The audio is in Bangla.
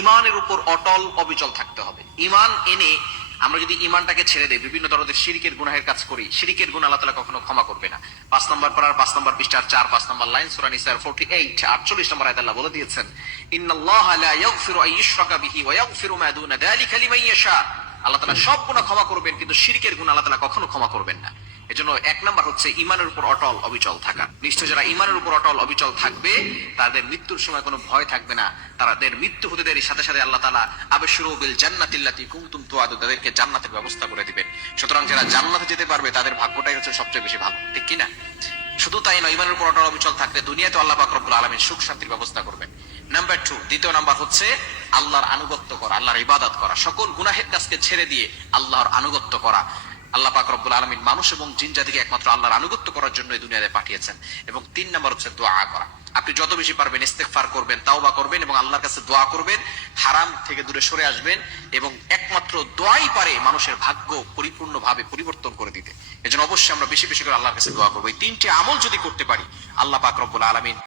ইমানের উপর অটল অবিচল থাকতে হবে। ইমান এনে আমরা যদি ইমানটাকে ছেড়ে দেই, বিভিন্ন ধরনের শিরকের গুনাহের কাজ করি, শিরকের গুনাহ আল্লাহ তাআলা কখনো ক্ষমা করবে না। 5 নম্বর পারার 5 নম্বর পৃষ্ঠার 4-5 নম্বর লাইন সূরা নিসার 48 নম্বর আয়াতে আল্লাহ বলে দিয়েছেন, ইন্নাল্লাহা লা ইয়াগফিরু আন ইউশরাকা বিহি ওয়া ইয়াগফিরু মা দুনা যালিকা লিমান ইয়াশা। আল্লাহ তাআলা সব গুনাহ ক্ষমা করবেন, কিন্তু শিরকের গুনাহ আল্লাহ তাআলা কখনো ক্ষমা করবেন না। এজন্য 1 নাম্বার হচ্ছে ইমানের উপর অটল অবিচল থাকা। নিশ্চয় যারা ইমানের উপর অটল অবিচল থাকবে তাদের মৃত্যুর সময় কোনো ভয় থাকবে না। তাদের মৃত্যু হতে দেরি সাথে সাথে আল্লাহ তাআলা আবশিরু বিল জান্নাতিল্লাতী কুনতুম তুআদুন, তাদেরকে জান্নাতের ব্যবস্থা করে দিবেন। সুতরাং যারা জান্নাতে যেতে পারবে তাদের ভাগ্যটাই হচ্ছে সবচেয়ে বেশি ভালো, ঠিক কি না? শুধু তাই নয়, ইমানের উপর অটল অবিচল থাকলে দুনিয়াতে আল্লাহ পাক রব্বুল আলামিন সুখ শান্তির ব্যবস্থা করবেন। নাম্বার 2, দ্বিতীয় নাম্বার হচ্ছে আল্লাহর আনুগত্য করা, আল্লাহর ইবাদত করা, সকল গুনাহের কাজকে ছেড়ে দিয়ে আল্লাহর আনুগত্য করা। আল্লাহ পাক রব্বুল আলামিন মানুষ এবং জিন জাতিকে একমাত্র আল্লাহর আনুগত্য করার জন্য এই দুনিয়াতে পাঠিয়েছেন। এবং 3 নাম্বার হচ্ছে দোয়া করা। আপনি যত বেশি পারবেন ইস্তেগফার করবেন, তাওবা করবেন এবং আল্লাহর কাছে দোয়া করবেন, হারাম থেকে দূরে সরে আসবেন। এবং একমাত্র দোয়াই পারে মানুষের ভাগ্য পরিপূর্ণভাবে পরিবর্তন করে দিতে। এজন্য অবশ্যই আমরা বেশি বেশি করে আল্লাহর কাছে দোয়া করব। এই 3টি আমল যদি করতে পারি, আল্লাহ পাক রব্বুল আলামিন